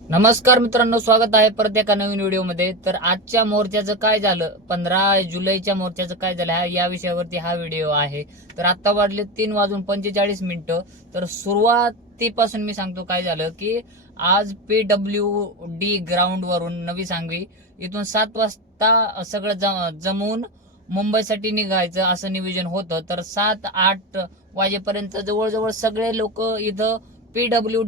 नमस्कार मित्रांनो स्वागत आहे परत एका नवीन व्हिडिओमध्ये. तर आजच्या मोर्चाचं काय झालं? पंधरा जुलैच्या मोर्चाचं काय झालं? या विषयावरती हा व्हिडिओ आहे. तर आत्ता वाजले तीन वाजून पंचेचाळीस मिनिटं. तर सुरुवातीपासून मी सांगतो काय झालं की आज पी डब्ल्यू डी ग्राउंडवरून नवी सांगवी. इथून सात वाजता सगळं जम जमवून मुंबईसाठी निघायचं असं नियोजन होतं. तर सात आठ वाजेपर्यंत जवळजवळ सगळे लोक इथं पी डब्ल्यू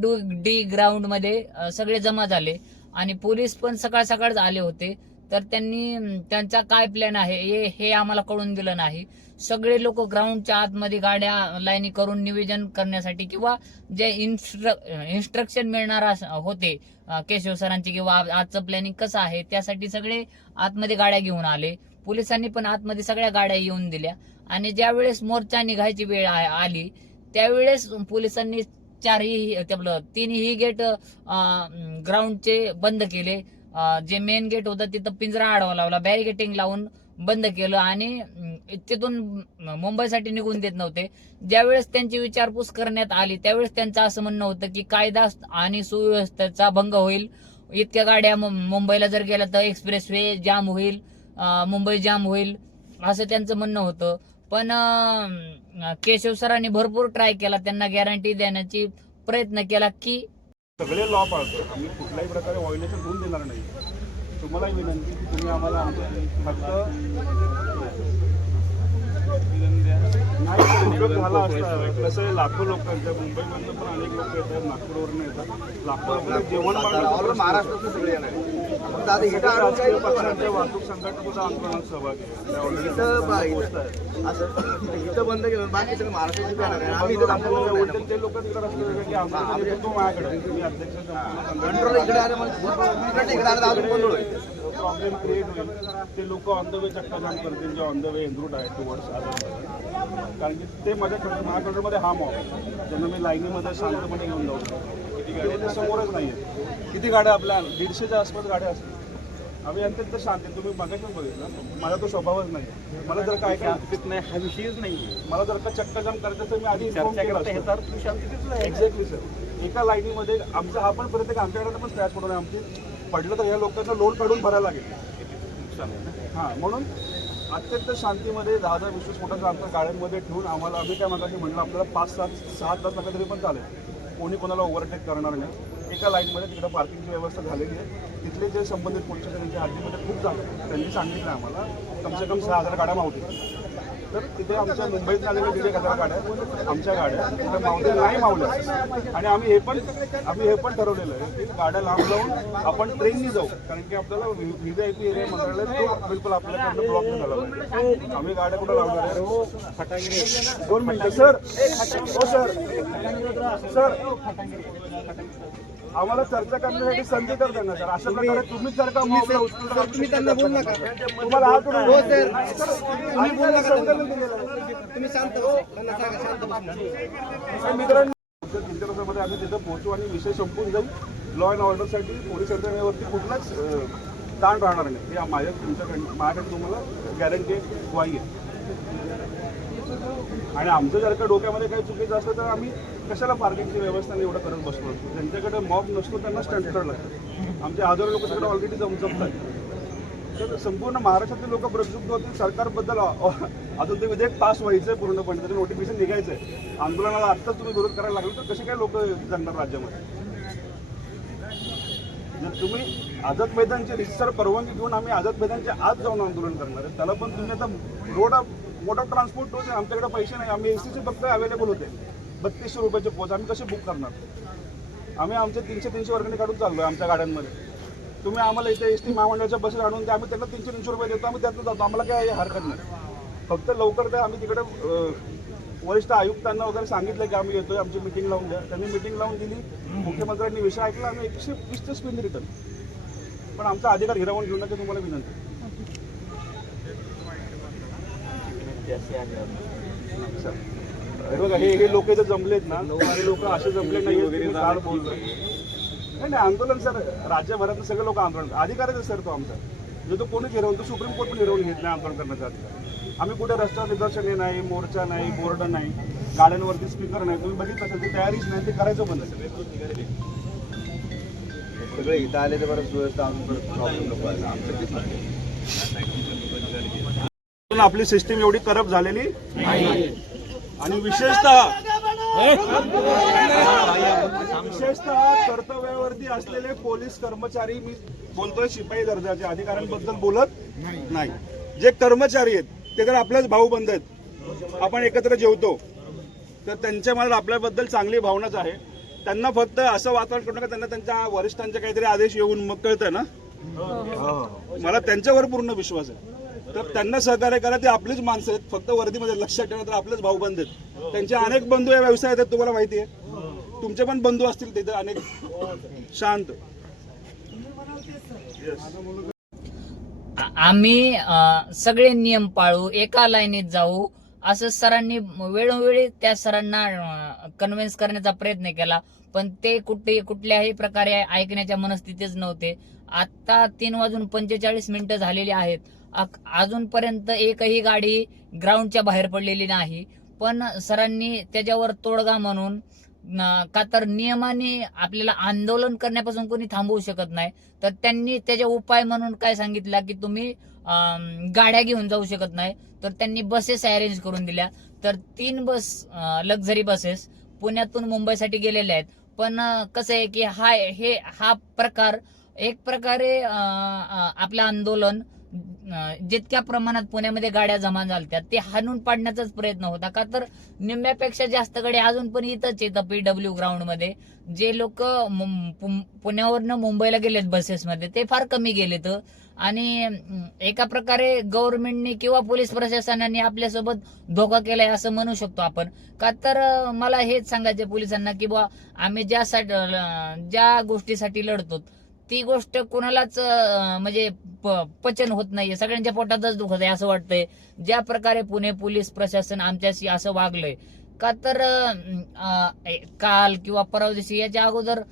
डी ग्राउंडमध्ये सगळे जमा झाले आणि पोलीस पण सकाळ सकाळच आले होते. तर त्यांनी त्यांचा काय प्लॅन आहे हे हे आम्हाला कळून दिलं नाही. सगळे लोक ग्राउंडच्या आतमध्ये गाड्या लाईनी करून निवेदन करण्यासाठी किंवा जे इन्स्ट्र इन्स्ट्रक्शन मिळणार होते केशव सरांचे किंवा आजचं प्लॅनिंग कसं आहे त्यासाठी सगळे आतमध्ये गाड्या घेऊन आले. पोलिसांनी पण आतमध्ये सगळ्या गाड्या येऊन दिल्या. आणि ज्यावेळेस मोर्चा निघायची वेळ आ- आली त्यावेळेस पोलिसांनी चारही ते आपलं गेट ग्राउंडचे बंद केले. जे मेन गेट होतं तिथं पिंजरा आडवा लावला बॅरिकेटिंग लावून बंद केलं आणि तिथून मुंबईसाठी निघून देत नव्हते. ज्यावेळेस त्यांची विचारपूस करण्यात आली त्यावेळेस त्यांचं असं म्हणणं होतं की कायदा आणि सुव्यवस्थेचा भंग होईल. इतक्या गाड्या मुंबईला जर गेल्या तर एक्सप्रेस वे जाम होईल मुंबई जाम होईल असं त्यांचं म्हणणं होतं. पण केशव सरांनी भरपूर ट्राय केला. त्यांना गॅरंटी देण्याची प्रयत्न केला की सगळे लॉ पाळतो. आम्ही कुठल्याही प्रकारे व्हायलेशन होऊन देणार नाही. तुम्हालाही विनंती की तुम्ही आम्हाला फक्त झाला असता कसं लाखो लोक आहेत मुंबईमधनं पण अनेक लोक येतात नागपूरवरून येतात. लाखो जेवण महाराष्ट्रातून सगळे येणार राजकीय पक्षांच्या वाहतूक संघटना सुद्धा आंदोलनात सहभागी असं इथं बंद केलं बाकी सगळं ते लोक तिकडे की माझ्याकडे. कंट्रोल इकडे आले म्हणजे इकडे आलं अजून गोंधळ प्रॉब्लेम क्रिएट होईल ते लोक ऑन द वे चक्काजाम करतील जे on the way en route आहे टुवर्ड्स कारण की ते माझ्या माझ्या कंट्रोलमध्ये हा मॉब ज्यांना मी लाईनीमध्ये शांतपणे घेऊन जाऊ शकतो. ते समोरच नाही आहेत किती गाड्या? आपल्या दीडशेच्या आसपास गाड्या असतील. आम्ही अत्यंत शांत. तुम्ही मागाशीच बघितलं माझा तो स्वभावच नाही मला जर काय काय नाही हा विषयच नाही मला जर का चक्काजाम करायचं तर मी आधी हे एक्झॅक्टली सर एका लाईनीमध्ये आमचा हा पण प्रत्येक आमच्याकडे पण स्क्रॅच पडून आमची पडलं तर या लोकांना लोन काढून भरायला लागेल. हां म्हणून अत्यंत शांतीमध्ये दहा हजार वीस वीस फुटाचं अंतर गाड्यांमध्ये ठेवून आम्हाला आम्ही काय मागाशी म्हणलं आपल्याला पाच सात सहा तास नका तरी पण चालेल. कोणी कोणाला ओव्हरटेक करणार नाही. एका लाईनमध्ये तिकडे पार्किंगची व्यवस्था झालेली आहे. तिथले जे संबंधित पोलीस स्टेशन त्यांच्या हद्दीमध्ये खूप झालं त्यांनी सांगितलं आम्हाला कमसे कम सहा हजार गाड्या मावतील. तर तिथे आमच्या मुंबईत आलेल्या तिथे कचरा गाड्या आमच्या गाड्या तिथे मावल्या नाही मावल्या आणि आम्ही हे पण आम्ही हे पण ठरवलेलं आहे की गाड्या लांब लावून आपण ट्रेननी जाऊ. कारण की आपल्याला व्ही आय पी एरिया मंत्रालय तो बिलकुल आपल्याकडनं ब्लॉक झाला पाहिजे. आम्ही गाड्या कुठं लावणार आहे? दोन मिनिटं. सर. हो सर. सर. आम्हाला चर्चा करण्यासाठी संधी तर त्यांना सर. अशा प्रकारे तुम्हीच जर का मॉबला उचलून तुम्ही त्यांना बोलू नका. तुम्हाला हात हो सर. तुम्ही बोलला तुम्ही शांत. त्यांना सांगा शांत बसा. मित्रांनो तासामध्ये आम्ही तिथं पोहोचू आणि विषय संपून जाईल लॉ अँड ऑर्डरसाठी पोलीस यंत्रणेवरती कुठलाच ताण राहणार नाही. हे माझ्या तुमच्याकडे माझ्याकडे तुम्हाला गॅरंटी ग्वाही आहे. आणि आमचं जर का डोक्यामध्ये काही चुकीचं असलं तर आम्ही कशाला पार्किंगची व्यवस्था आणि एवढं करत बसलो? असतो ज्यांच्याकडे मॉब नसतो त्यांना स्टँड लागतं. आमचे हजारो लोक तिकडे ऑलरेडी जम जमतात. तर संपूर्ण महाराष्ट्रातले लोक प्रक्षुब्ध होतील सरकारबद्दल अजून ते विधेयक पास व्हायचं आहे पूर्णपणे त्याचं नोटिफिकेशन निघायचं आहे आंदोलनाला आत्ताच तुम्ही विरोध करायला लागलो तर कसे काय लोक जाणार राज्यामध्ये? जर तुम्ही आझाद मैदानची रितसर परवानगी घेऊन आम्ही आझाद मैदानच्या आत जाऊन आंदोलन करणार आहे. त्याला पण तुम्ही आता रोड मोड ऑफ ट्रान्सपोर्ट होते आमच्याकडे पैसे नाही. आम्ही एसीचे फक्त अवेलेबल होते. बत्तीसशे रुपयाचे पोच. आम्ही कसे बुक करणार? आम्ही आमचे तीनशे तीनशे वर्गणी काढून चाललोय आमच्या गाड्यांमध्ये. तुम्ही आम्हाला इथे एस टी महामंडळाच्या बसेस आणून द्या. आम्ही त्यांना तीनशे तीनशे रुपये देतो. आम्ही त्यातून जातो. आम्हाला काय हरकत नाही. फक्त लवकर द्या आम्ही तिकडे वरिष्ठ आयुक्तांना वगैरे सांगितलं की आम्ही येतोय. आमची मिटिंग लावून द्या. त्यांनी मिटिंग लावून दिली. मुख्यमंत्र्यांनी विषय ऐकला आम्ही एकशे वीसचे स्पिन रिटर्न पण आमचा अधिकार हिरावून घेऊ नका तुम्हाला विनंती सर, हे बघा हे हे लोक इथं जमलेत ना. हे लोक असे जमले नाही नाही नाही आंदोलन सर राज्यभरातले सगळे लोक आंदोलन अधिकारच आहे सर तो आमचा. जो तो कोणी हिरवून तो सुप्रीम कोर्ट पण हिरवून घेत नाही आंदोलन करण्याचा अधिकार. आम्ही कुठे रस्त्यावर निदर्शने नाही मोर्चा नाही बोर्ड नाही गाड्यांवरती स्पीकर नाही. तुम्ही बघितलं असेल ती तयारीच नाही ते करायचं बंद सगळे इथं आले तर बरं सुव्यवस्था अजून परत प्रॉब्लेम नको आमचं तेच म्हणणं आपली सिस्टीम एवढी करप्ट झालेली आणि विशेषतः विशेषतः कर्तव्यावरती असलेले पोलीस कर्मचारी मी बोलतोय शिपाई दर्जाचे अधिकाऱ्यांबद्दल बोलत नाही. जे कर्मचारी आहेत ते तर आपलेच भाऊ बंद आहेत. आपण एकत्र जेवतो. तर त्यांच्या मनात आपल्याबद्दल चांगली भावनाच आहे. त्यांना फक्त असं वातावरण करू नका त्यांना त्यांच्या वरिष्ठांचे काहीतरी आदेश येऊन मग कळतं ना? मला त्यांच्यावर पूर्ण विश्वास आहे. तर त्यांना सहकार्य करा ते आपलीच माणसं आहेत. फक्त वर्दीमध्ये लक्षात ठेवा तर आपलेच भाऊ बंद आहेत. त्यांचे अनेक बंधू या व्यवसायात आहेत तुम्हाला माहिती आहे. तुमचे पण बंधू असतील तिथे अनेक. शांत. आम्ही सगळे नियम पाळू एका लाईनीत जाऊ असं सरांनी वेळोवेळी त्या सरांना कन्व्हिन्स करण्याचा प्रयत्न केला. पण ते कुठे कुठल्याही प्रकारे ऐकण्याच्या मनस्थितीच नव्हते. आता तीन वाजून पंचेचाळीस मिनिटं झालेली आहेत. अजूनपर्यंत एकही गाडी ग्राउंडच्या बाहेर पडलेली नाही. पण सरांनी त्याच्यावर तोडगा म्हणून का तर नियमाने आपल्याला आंदोलन करण्यापासून कोणी थांबवू शकत नाही. तर त्यांनी त्याचे उपाय म्हणून काय सांगितला की तुम्ही गाड्या घेऊन जाऊ शकत नाही. तर त्यांनी बसेस अरेंज करून दिल्या. तर तीन बस लक्झरी बसेस पुण्यातून मुंबईसाठी गेलेले आहेत. पण कसं आहे की हा हे हा प्रकार एक प्रकारे आपलं आंदोलन जितक्या प्रमाणात पुण्यामध्ये गाड्या जमा झाल्या ते हाणून पाडण्याचाच प्रयत्न होता. का तर निम्म्यापेक्षा जास्त गाडी अजून पण इथंच येतं पी डब्ल्यू ग्राउंडमध्ये जे लोक पुण्यावरनं मुंबईला गेलेत बसेसमध्ये ते फार कमी गेलेत. आणि एका प्रकारे गव्हर्नमेंटने किंवा पोलीस प्रशासनाने आपल्यासोबत धोका केलाय असं म्हणू शकतो आपण. का तर मला हेच सांगायचं पोलिसांना की बुवा आम्ही ज्या ज्या गोष्टीसाठी लढतो ती गोष्ट कोणालाच म्हणजे प- पचन होत नाहीये. सगळ्यांच्या पोटातच दुखत आहे असं वाटतंय. ज्या प्रकारे पुणे पोलीस प्रशासन आमच्याशी असं वागलंय का तर काल किंवा परवा दिवशी याच्या अगोदर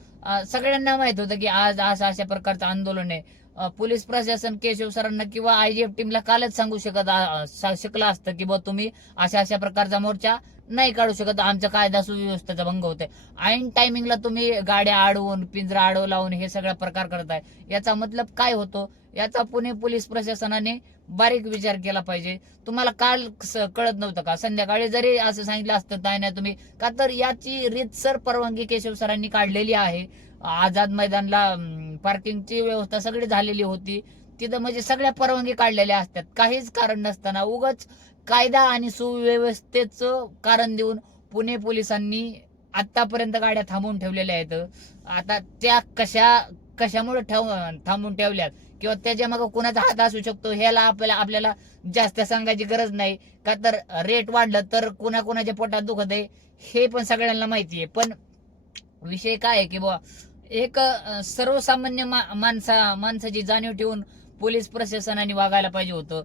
सगळ्यांना माहीत होतं की आज असं अशा प्रकारचं आंदोलन आहे. पोलीस प्रशासन केशव सरांना किंवा आयजीएफ टीमला कालच सांगू शकत अं, शकलं असतं की बा तुम्ही अशा अशा प्रकारचा मोर्चा नाही काढू शकत. आमचा कायदा सुव्यवस्थेचा भंग होतोय. ऐन टायमिंगला तुम्ही गाड्या अडवून पिंजरा अडव लावून हे सगळा प्रकार करताय. याचा मतलब काय होतो? याचा पुणे पोलीस प्रशासनाने बारीक विचार केला पाहिजे. तुम्हाला काल कळत नव्हतं का? संध्याकाळी जरी असं सांगितलं असतं काय नाही तुम्ही का तर याची रीतसर परवानगी केशव सरांनी काढलेली आहे. आझाद मैदानला पार्किंगची व्यवस्था सगळी झालेली होती. तिथं म्हणजे सगळ्या परवानगी काढलेल्या असतात. काहीच कारण नसताना उगाच कायदा आणि सुव्यवस्थेचं कारण देऊन पुणे पोलिसांनी आतापर्यंत गाड्या थांबवून ठेवलेल्या आहेत. आता त्या कशा कशामुळे ठेव थांबून ठेवल्यात? किंवा त्याच्या मग कोणाचा हात असू शकतो? ह्याला आपल्याला आपल्याला जास्त सांगायची गरज नाही. का तर रेट वाढलं तर कोणाकोणाच्या पोटात दुखत आहे हे पण सगळ्यांना माहिती आहे. पण विषय काय आहे की बुवा एक सर्वसामान्य मा- माणसा माणसाची जाणीव ठेवून पोलीस प्रशासनाने वागायला पाहिजे होतं.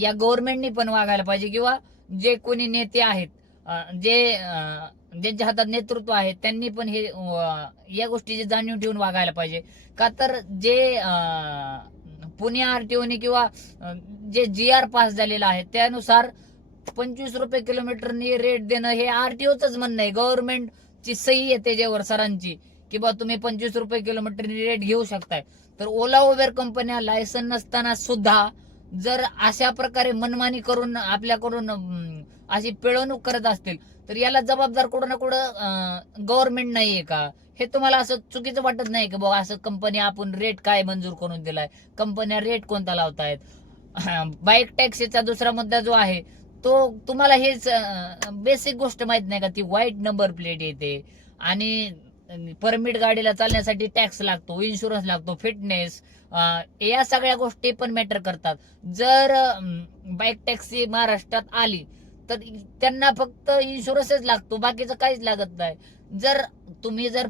या गव्हर्नमेंटनी पण वागायला पाहिजे किंवा जे कोणी नेते आहेत जे ज्यांच्या हातात नेतृत्व आहे त्यांनी पण हे या गोष्टीची जाणीव ठेवून वागायला पाहिजे. का तर जे पुणे आर टी ओने किंवा जे जी आर पास झालेलं आहे त्यानुसार पंचवीस रुपये किलोमीटरनी रेट देणं हे आर टी ओच म्हणणं आहे. ची सही येते त्याच्यावर सरांची. की बा तुम्ही पंचवीस रुपये किलोमीटर रेट घेऊ शकताय. तर ओला उबेर कंपन्या लायसन नसताना सुद्धा जर अशा प्रकारे मनमानी करून आपल्याकडून अशी पिळवणूक करत असतील तर याला जबाबदार कुठं ना कुठं गव्हर्नमेंट नाहीये का? हे तुम्हाला असं चुकीचं वाटत नाही की? बाबा असं कंपनी आपण रेट काय मंजूर करून दिलाय? कंपन्या रेट कोणता लावतायत? बाईक टॅक्सीचा दुसरा मुद्दा जो आहे तो तुम्हाला हेच बेसिक गोष्ट माहीत नाही का? ती व्हाईट नंबर प्लेट येते. आणि परमिट गाडीला चालण्यासाठी टॅक्स लागतो इन्शुरन्स लागतो फिटनेस या सगळ्या गोष्टी पण मॅटर करतात. जर बाईक टॅक्सी महाराष्ट्रात आली तर त्यांना फक्त इन्शुरन्सच लागतो बाकीचं काहीच लागत नाही. जर तुम्ही जर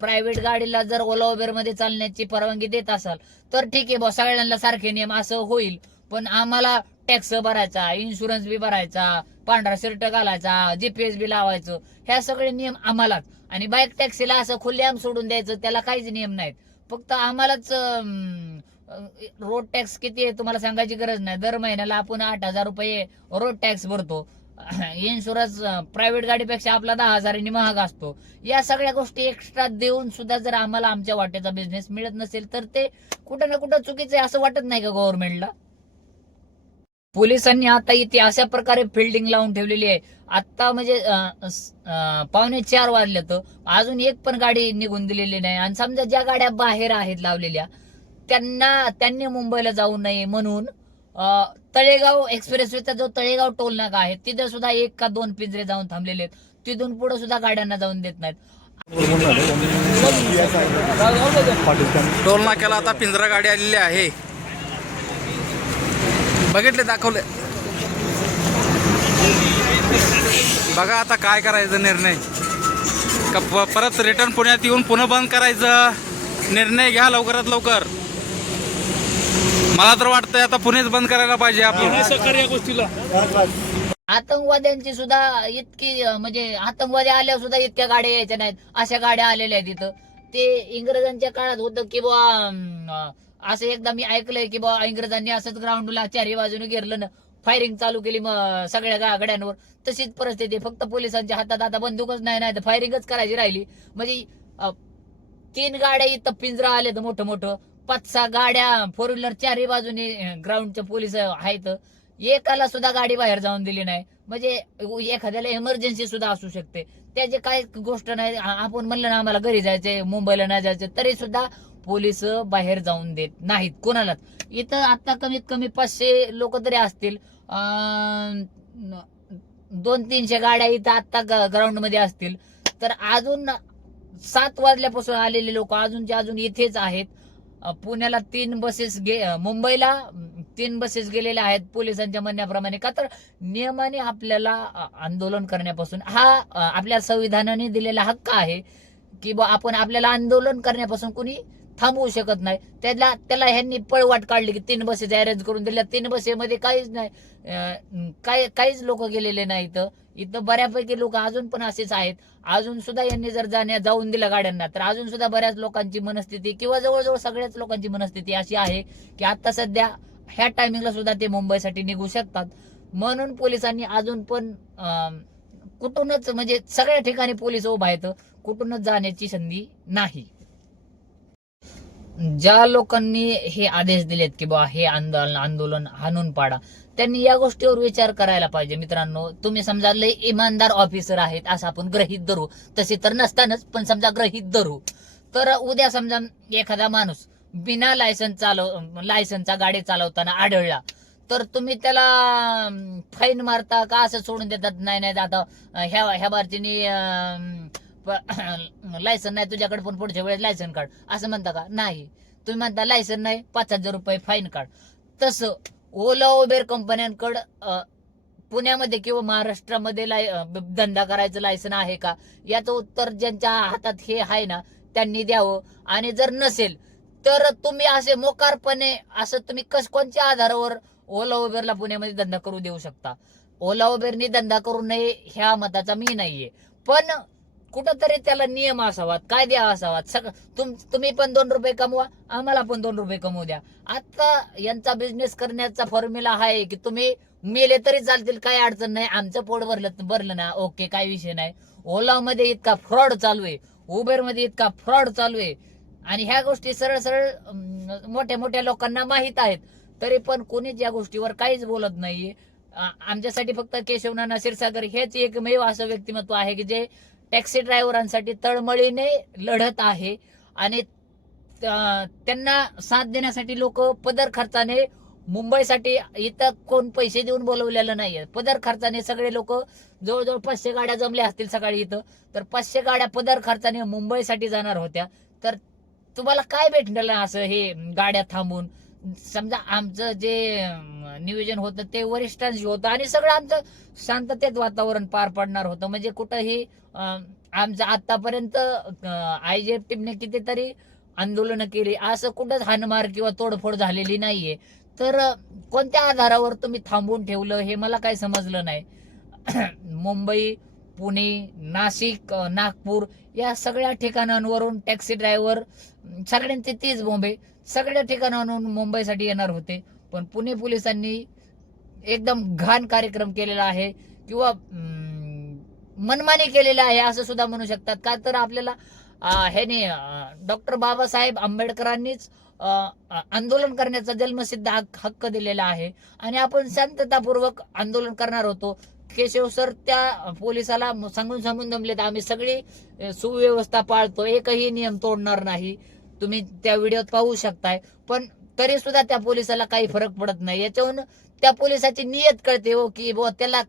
प्रायव्हेट गाडीला जर ओला उबेरमध्ये चालण्याची परवानगी देत असाल तर ठीक आहे बा सगळ्यांना सारखे नियम असं होईल. पण आम्हाला टॅक्स भरायचा इन्शुरन्स बी भरायचा पांढरा शर्ट घालायचा जीपीएस बी लावायचं ह्या सगळे नियम आम्हालाच. आणि बाईक टॅक्सीला असं खुलेआम सोडून द्यायचं त्याला काहीच नियम नाहीत. फक्त आम्हालाच रोड टॅक्स किती आहे तुम्हाला सांगायची गरज नाही. दर महिन्याला आपण आठ हजार रुपये रोड टॅक्स भरतो. इन्शुरन्स प्रायव्हेट गाडीपेक्षा आपला दहा हजारांनी महाग असतो. या सगळ्या गोष्टी एक्स्ट्रा देऊन सुद्धा जर आम्हाला आमच्या वाट्याचा बिझनेस मिळत नसेल तर ते कुठं ना कुठं चुकीचं आहे असं वाटत नाही का गव्हर्नमेंटला पोलिसांनी आता इथे अशा प्रकारे फिल्डिंग लावून ठेवलेली आहे. आता म्हणजे पावणे चार वाजले तर अजून एक पण गाडी निघून दिलेली नाही. आणि समजा ज्या गाड्या बाहेर आहेत लावलेल्या त्यांना त्यांनी मुंबईला जाऊ नये म्हणून तळेगाव एक्सप्रेसवेचा जो तळेगाव टोल नाका आहे तिथे सुद्धा एक का दोन पिंजरे जाऊन थांबलेले आहेत. तिथून पुढे सुद्धा गाड्यांना जाऊन देत नाहीत. टोल नाक्याला आता पिंजरा गाडी आलेली आहे. बघितले दाखवले. बघा आता काय करायचं निर्णय. का परत रिटर्न पुण्यात येऊन पुन्हा बंद करायचं. निर्णय घ्या लवकरात लवकर. मला तर वाटतंय आता पुणेच बंद करायला पाहिजे आपण आतंकवाद्यांची सुद्धा इतकी म्हणजे आतंकवादी आल्या सुद्धा इतक्या गाड्या यायच्या नाहीत. अशा गाड्या आलेल्या आहेत इथं. ते इंग्रजांच्या काळात होतं की बुवा अं, असं एकदा मी ऐकलंय की बुवा इंग्रजांनी असंच ग्राउंडला चारही बाजूने घेरलं ना. फायरिंग चालू केली मग सगळ्या गा- गाड्यांवर तशीच परिस्थिती फक्त पोलिसांच्या हातात आता बंदूकच नाही नाही तर फायरिंगच करायची राहिली. म्हणजे अं, तीन गाड्या इथं पिंजरा आले तर मोठं मोठं. पाच सहा गाड्या फोर व्हीलर चारही बाजूने ग्राउंडच्या पोलीस आहेत. एकाला सुद्धा गाडी बाहेर जाऊन दिली नाही. म्हणजे एखाद्याला इमर्जन्सी सुद्धा असू शकते. त्याची काय गोष्ट नाही. आपण म्हणलं ना आम्हाला घरी जायचंय मुंबईला नाही जायचं तरी सुद्धा पोलीस बाहेर जाऊन देत नाहीत कोणालाच. इथं आता कमीत कमी पाचशे लोक तरी असतील. दोन तीनशे गाड्या इथं आत्ता ग्राउंडमध्ये असतील. तर अजून सात वाजल्यापासून आलेले लोक अजूनचे अजून इथेच आहेत. पुण्याला तीन बसेस गे मुंबईला तीन बसेस गेलेल्या आहेत पोलिसांच्या म्हणण्याप्रमाणे. का तर नियमाने आपल्याला आंदोलन करण्यापासून हा आपल्या संविधानाने दिलेला हक्क आहे. की आपण आपल्याला आंदोलन करण्यापासून कुणी थांबवू शकत नाही. त्याला त्याला ह्यांनी पळवाट काढली की तीन बसेस अरेंज करून दिल्या. तीन बसेमध्ये काहीच नाही. काय काहीच लोक गेलेले नाहीत इथं. बऱ्यापैकी लोक अजून पण असेच आहेत. अजून सुद्धा यांनी जर जाण्या जाऊन दिलं गाड्यांना तर अजून सुद्धा बऱ्याच लोकांची मनस्थिती किंवा जवळजवळ सगळ्याच लोकांची मनस्थिती अशी आहे की आता सध्या ह्या टायमिंगला सुद्धा ते मुंबईसाठी निघू शकतात. म्हणून पोलिसांनी अजून पण कुठूनच म्हणजे सगळ्या ठिकाणी पोलीस उभा आहेत. कुठूनच जाण्याची संधी नाही. ज्या लोकांनी हे आदेश दिलेत की बा हे आंदोलन आंदोलन हाणून पाडा त्यांनी या गोष्टीवर विचार करायला पाहिजे. मित्रांनो तुम्ही समजा लय इमानदार ऑफिसर आहेत असं आपण ग्रहित धरू. तसे तर नसतानच पण समजा ग्रहित धरू. तर उद्या समजा एखादा माणूस बिना लायसन चालव लायसनचा गाडी चालवताना आढळला तर तुम्ही त्याला फाईन मारता का असं सोडून देतात? नाही नाही आता ह्या ह्या बारतीने लायसन नाही तुझ्याकडे पण पुढच्या वेळेस लायसन काढ. असं म्हणता का? नाही. तुम्ही म्हणता लायसन नाही पाच हजार रुपये फाईन काढ. तसं ओला उबेर कंपन्यांकडं पुण्यामध्ये किंवा महाराष्ट्रामध्ये लाय धंदा करायचं लायसन आहे का? याचं उत्तर ज्यांच्या हातात हे आहे ना त्यांनी द्यावं. आणि जर नसेल तर तुम्ही असे मोकारपणे असं तुम्ही कस कोणत्या आधारावर ओला उबेरला पुण्यामध्ये धंदा करू देऊ शकता? ओला उबेरनी धंदा करू नये ह्या मताचा मी नाहीये. पण कुठंतरी त्याला नियम असावात कायदे असावात. सग तुम तुम्ही पण दोन रुपये कमवा आम्हाला पण दोन रुपये कमवू द्या. आता यांचा बिझनेस करण्याचा फॉर्म्युला हा आहे की तुम्ही मेले तरी चालतील काही अडचण नाही. आमचं पोट भरलं भरलं ना. ओके काही विषय नाही. ओला मध्ये इतका फ्रॉड चालू आहे. उबेरमध्ये इतका फ्रॉड चालू आहे. आणि ह्या गोष्टी सरळ सरळ मोठ्या मोठ्या लोकांना माहीत आहेत. तरी पण कोणीच या गोष्टीवर काहीच बोलत नाहीये. आमच्यासाठी फक्त केशवनाना क्षीरसागर हेच एकमेव असं व्यक्तिमत्व आहे की जे टॅक्सी ड्रायव्हरांसाठी तळमळीने लढत आहे आणि त्यांना साथ देण्यासाठी लोक पदर खर्चाने मुंबईसाठी इथं कोण पैसे देऊन बोलवलेलं नाहीये. पदर खर्चाने सगळे लोक जवळजवळ पाचशे गाड्या जमल्या असतील सकाळी इथं. तर पाचशे गाड्या पदर खर्चाने मुंबईसाठी जाणार होत्या. तर तुम्हाला काय भेटणार असं हे गाड्या थांबून? समजा आमचं जे नियोजन होतं ते वरिष्ठांशी होतं आणि सगळं आमचं शांततेत वातावरण पार पडणार होतं. म्हणजे कुठंही आमचं आतापर्यंत आय जे एफ टीमने कितीतरी आंदोलनं केली. असं कुठंच हानमार किंवा तोडफोड झालेली नाहीये. तर कोणत्या आधारावर तुम्ही थांबवून ठेवलं हे मला काही समजलं नाही. मुंबई पुणे नाशिक नागपूर या सगळ्या ठिकाणांवरून टॅक्सी ड्रायव्हर सगळ्यांचे तेच बॉम्बे सगळ्या ठिकाणावरून मुंबईसाठी येणार होते. पण पुणे पोलिसांनी एकदम घाण कार्यक्रम केलेला आहे किंवा मनमानी केलेला आहे असं सुद्धा म्हणू शकतात. का तर आपल्याला ह्याने डॉक्टर बाबासाहेब आंबेडकरांनीच आंदोलन करण्याचा जन्मसिद्ध हक्क दिलेला आहे. आणि आपण शांततापूर्वक आंदोलन करणार होतो. केशव सर त्या पोलिसाला सांगून सांगून जमलेत आम्ही सगळी सुव्यवस्था पाळतो. एकही नियम तोडणार नाही. तुम्ही त्या व्हिडिओत पाहू शकताय. पण तरी सुद्धा त्या पोलिसाला काही फरक पडत नाही. याच्याहून त्या पोलिसाची नियत कळते हो की बुवा त्याला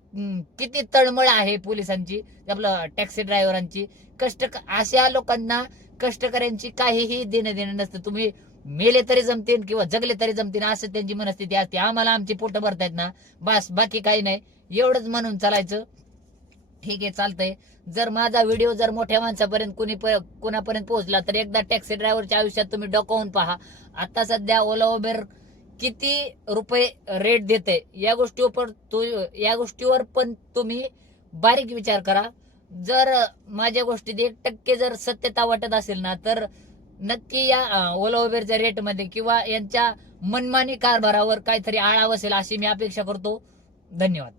किती तळमळ आहे पोलिसांची आपलं टॅक्सी ड्रायव्हरांची. कष्ट अशा लोकांना कष्टकऱ्यांची काहीही देणं देणं नसतं. तुम्ही मेले तरी जमतील किंवा जगले तरी जमतील असं त्यांची मनस्थिती असते. आम्हाला आमची पोटं भरतायत ना. बस बाकी काही नाही. एवढंच म्हणून चालायचं. ठीक आहे चालतंय. जर माझा व्हिडिओ जर मोठ्या माणसापर्यंत कुणी प- कुणापर्यंत पोहोचला तर एकदा टॅक्सी ड्रायव्हरच्या आयुष्यात तुम्ही डोकावून पहा. आता सध्या ओला उबेर किती रुपये रेट देते या गोष्टीवर तो या गोष्टीवर पण तुम्ही बारीक विचार करा. जर माझ्या गोष्टीत एक टक्के जर सत्यता वाटत असेल ना तर नक्की या ओला उबेरच्या रेटमध्ये किंवा यांच्या मनमानी कारभारावर काहीतरी आळा बसेल अशी मी अपेक्षा करतो. धन्यवाद.